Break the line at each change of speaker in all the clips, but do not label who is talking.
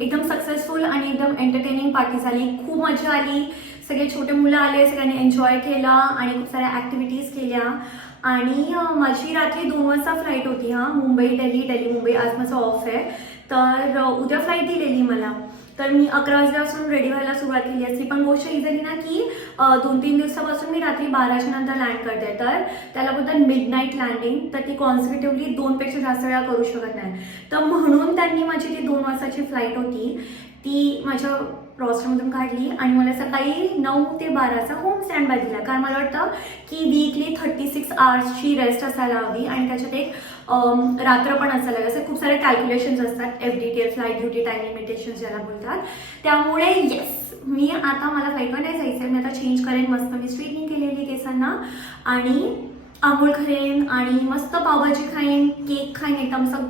एकदम सक्सेसफुल आणि एकदम एंटरटेनिंग पार्टी झाली. खूप मजा आली. सगळे छोटे मुलं आले सगळ्यांनी एन्जॉय केला आणि खूप साऱ्या ॲक्टिव्हिटीज केल्या. आणि माझी रात्री दोन वाजता फ्लाईट होती हां. मुंबई दिल्ली डेल्ली मुंबई आज माझा ऑफ आहे. तर उद्या फ्लाईट दिलेली मला. तर मी अकरा वाजल्यापासून रेडी व्हायला सुरुवात केली असती. पण गोष्ट ही झाली ना की दोन तीन दिवसापासून मी रात्री बाराच्या नंतर लँड करते. तर त्याला बोलतात मिड नाईट लँडिंग तर ती कॉन्झिक्युटिव्हली दोनपेक्षा जास्त वेळा करू शकत नाही. तर म्हणून त्यांनी माझी ती दोन वाजताची फ्लाईट होती. ती माझ्या रॉस्टरमधून काढली आणि मला सकाळी नऊ ते बाराचा होम स्टँड बाय दिला. कारण मला वाटतं की वीकली सिक्स आवर्सची रेस्ट असायला हवी आणि त्याच्यात एक रात्र पण असायला हवी. असे खूप सारे कॅल्क्युलेशन्स असतात. F D T F flight duty time limitation ज्याला बोलतात. त्यामुळे येस मी आता मला फ्लाईटवर नाही जायचं आहे मी आता चेंज करेन. मस्त मी स्ट्रीटनिंग केलेली केसांना. आणि आंघोळ खाईन आणि मस्त पावभाजी खाईन केक खाईन एकदम असं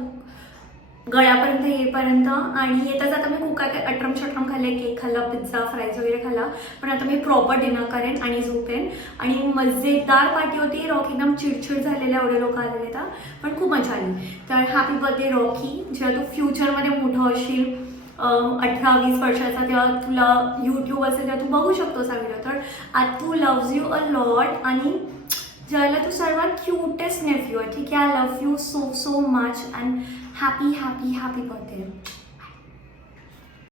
गळ्यापर्यंत येईपर्यंत. आणि येता जाता मी खूप काय काय अट्रम शट्रम खाल्ले केक खाल्ला पिझ्झा फ्राईज वगैरे खाल्ला. पण आता मी प्रॉपर डिनर करेन आणि झोपेन. आणि मजेदार पार्टी होती. रॉकी एकदम चिडचिड झालेल्या एवढे लोक आलेले होता पण खूप मजा आली. तर हॅपी बर्थडे रॉकी. जेव्हा तू फ्युचरमध्ये मोठं असशील अठरा वीस वर्षाचा तेव्हा तुला यूट्यूब असेल तेव्हा तू बघू शकतोस हा व्हिडिओ तर तू लव्ज यू अ लॉट आणि ज्याला तू सर्वात क्युटेस्ट नेफ्यू आहे. ठीक आहे? I love you so so much and happy happy happy birthday